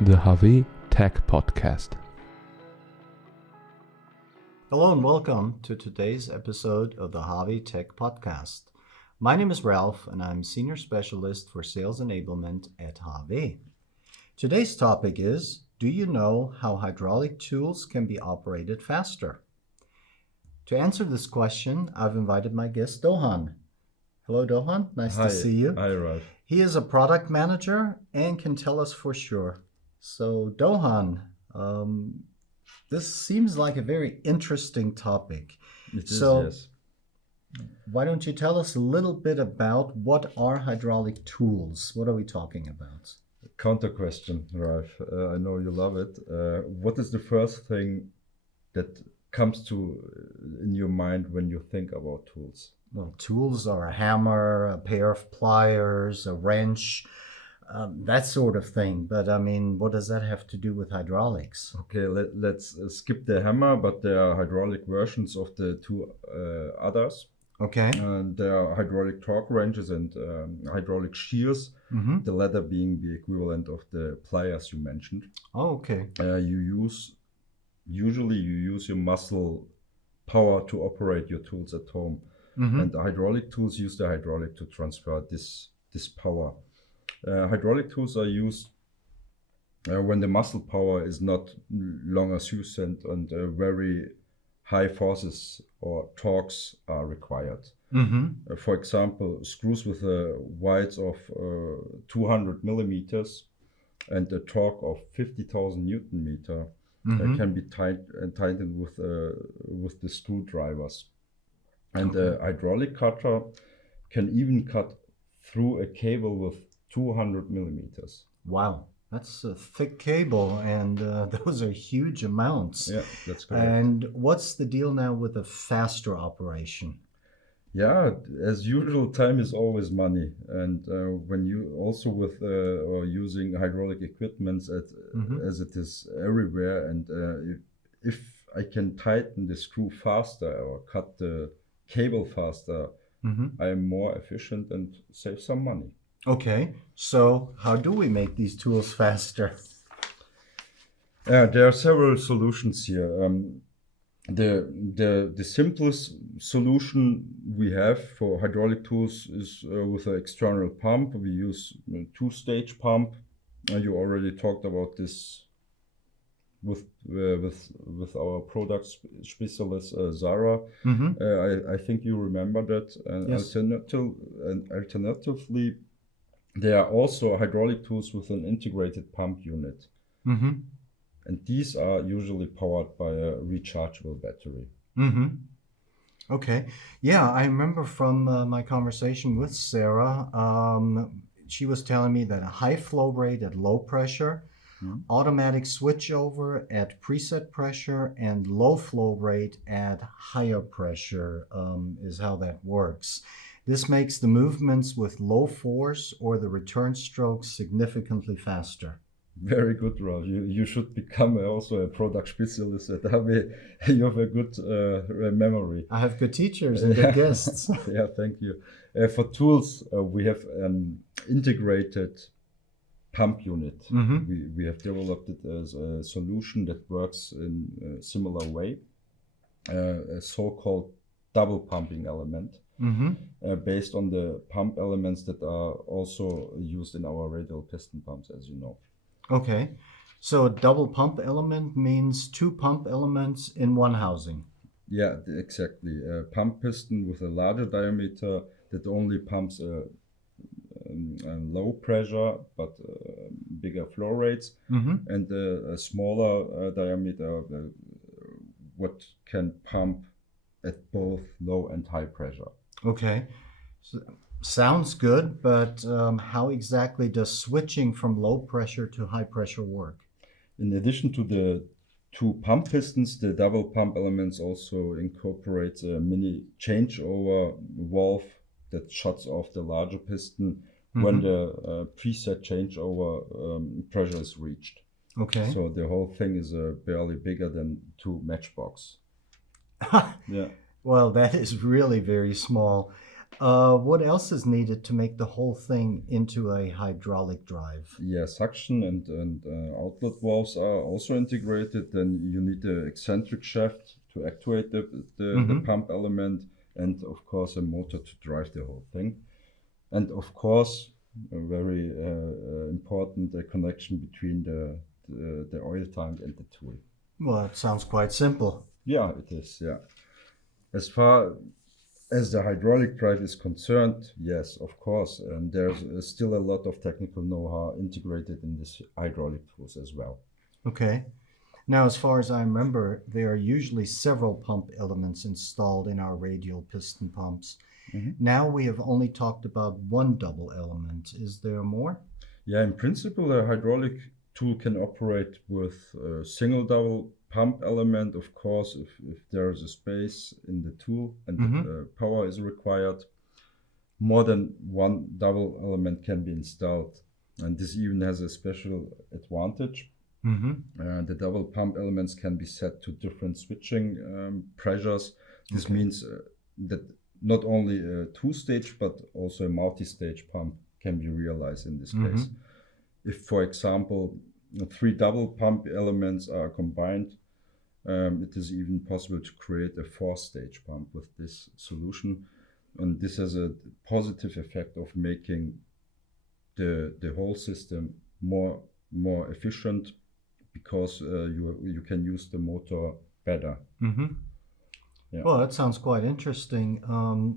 the HAWE Tech Podcast. Hello and welcome to today's episode of the HAWE Tech Podcast. My name is Ralph and I'm Senior Specialist for Sales Enablement at HAWE. Today's topic is, do you know how hydraulic tools can be operated faster? To answer this question, I've invited my guest Doğan. Hello Doğan, nice to see you. Hi Ralph. He is a product manager and can tell us for sure. So Doğan, this seems like a very interesting topic. It is, so yes. Why don't you tell us a little bit about what are hydraulic tools? What are we talking about? Counter question, Ralph. I know you love it. What is the first thing that comes to in your mind when you think about tools? Well, tools are a hammer, a pair of pliers, a wrench, that sort of thing. But I mean, what does that have to do with hydraulics? Okay, let's skip the hammer, but there are hydraulic versions of the two others. Okay. And there are hydraulic torque wrenches and hydraulic shears, the latter being the equivalent of the pliers you mentioned. Oh, okay. Usually you use your muscle power to operate your tools at home. And the hydraulic tools use the hydraulic to transfer this power. Hydraulic tools are used when the muscle power is not longer sufficient and very high forces or torques are required. For example, screws with a width of 200 millimeters and a torque of 50,000 Newton meter can be tightened with the screwdrivers. And the hydraulic cutter can even cut through a cable with 200 millimeters. Wow, that's a thick cable, and those are huge amounts. Yeah, that's correct. And what's the deal now with a faster operation? Yeah, as usual, time is always money. And when you also with or using hydraulic equipment as it is everywhere, and if I can tighten the screw faster or cut the cable faster, I am more efficient and save some money. Okay, so how do we make these tools faster? There are several solutions here. The simplest solution we have for hydraulic tools is with an external pump. We use a two-stage pump. You already talked about this with our product specialist Zara. I think you remember that. And yes. Alternatively, there are also hydraulic tools with an integrated pump unit. And these are usually powered by a rechargeable battery. Okay. Yeah, I remember from my conversation with Sarah, she was telling me that a high flow rate at low pressure, automatic switchover at preset pressure, and low flow rate at higher pressure is how that works. This makes the movements with low force or the return strokes significantly faster. Very good, Ralph. You should become also a product specialist at HAWE. You have a good memory. I have good teachers and good guests. Yeah, thank you. For tools, we have an integrated pump unit. We have developed it as a solution that works in a similar way, a so-called double pumping element. Based on the pump elements that are also used in our radial piston pumps, as you know. Okay, so a double pump element means two pump elements in one housing. Yeah, exactly. A pump piston with a larger diameter that only pumps a low pressure but bigger flow rates, and a smaller diameter what can pump at both low and high pressure. Okay, so, sounds good, but how exactly does switching from low pressure to high pressure work? In addition to the two pump pistons, the double pump elements also incorporate a mini changeover valve that shuts off the larger piston when the preset changeover pressure is reached. Okay. So the whole thing is barely bigger than two matchbox. Yeah. Well, that is really very small. What else is needed to make the whole thing into a hydraulic drive? Yeah, suction and outlet valves are also integrated. Then you need the eccentric shaft to actuate the pump element, and of course a motor to drive the whole thing. And of course, a very important connection between the oil tank and the tool. Well, it sounds quite simple. Yeah, it is. Yeah. As far as the hydraulic drive is concerned, yes, of course, and there's still a lot of technical know-how integrated in this hydraulic tools as well. Okay. Now, as far as I remember, there are usually several pump elements installed in our radial piston pumps. Now we have only talked about one double element. Is there more? Yeah, in principle, a hydraulic tool can operate with a single double pump element, of course, if there is a space in the tool and power is required. More than one double element can be installed, and this even has a special advantage. The double pump elements can be set to different switching pressures. This means that not only a two-stage but also a multi-stage pump can be realized in this case. If, for example, 3 double pump elements are combined, it is even possible to create a 4-stage pump with this solution, and this has a positive effect of making the whole system more efficient, because you can use the motor better. Yeah. Well, that sounds quite interesting.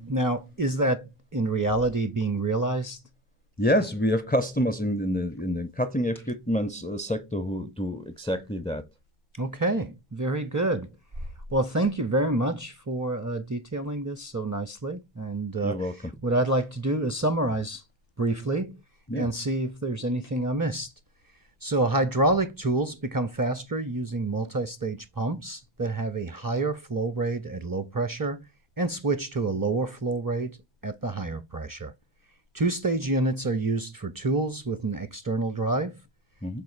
Now, is that in reality being realized? Yes, we have customers in the cutting equipment sector who do exactly that. Okay, very good. Well, thank you very much for detailing this so nicely. And You're welcome. what I'd like to do is summarize briefly and see if there's anything I missed. So hydraulic tools become faster using multi-stage pumps that have a higher flow rate at low pressure and switch to a lower flow rate at the higher pressure. Two-stage units are used for tools with an external drive.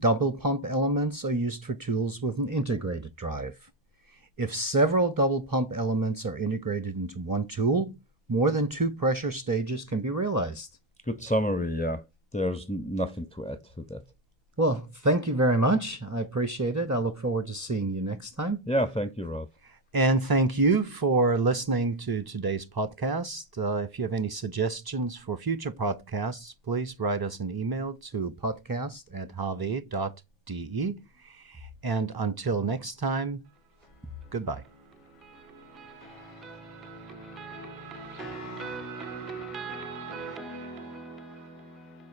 Double pump elements are used for tools with an integrated drive. If several double pump elements are integrated into one tool, more than 2 pressure stages can be realized. Good summary, yeah. There's nothing to add to that. Well, thank you very much. I appreciate it. I look forward to seeing you next time. Yeah, thank you, Ralph. And thank you for listening to today's podcast. If you have any suggestions for future podcasts, please write us an email to podcast@hawe.de. And until next time, goodbye.